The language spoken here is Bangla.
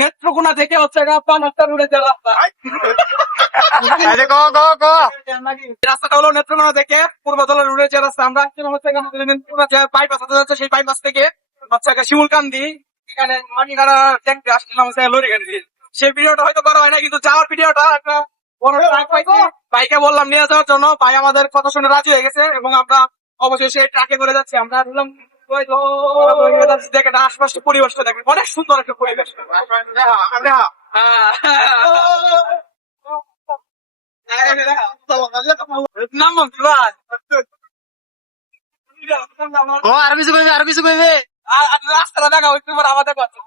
নেত্রকোনা থেকে হচ্ছে পানাস্তা রোডে যে রাস্তা, এই রাস্তাটা হলো নেত্রকোনা থেকে পূর্বতলা রোডের যে রাস্তা। আমরা আসছিলাম হচ্ছে বাইপাস যাচ্ছে, সেই বাইপাস থেকে হচ্ছে শিমুলকান্দি, এখানে মাটিগাড়া ট্যাঙ্কে আসছিলাম হচ্ছে লরি গাড়ি দিয়ে। সেই ভিডিওটা হয়তো করা হয় না, কিন্তু যাওয়ার ভিডিওটা একটা বড় ট্রাক পাইছি, ভাইকে বললাম নিয়ে যাওয়ার জন্য, ভাই আমাদের কথা শুনে রাজি হয়ে গেছে এবং আমরা অবশ্যই সেই ট্রাকে করে যাচ্ছি। আমরা বললাম দেখেন আশপাশের পরিবেশটা দেখেন, অনেক সুন্দর একটা পরিবেশ। নাম বলছি ভাই, ও আরো কিছু কইবে রাস্তাটা দেখা হইতে পারে আমাদের কথা।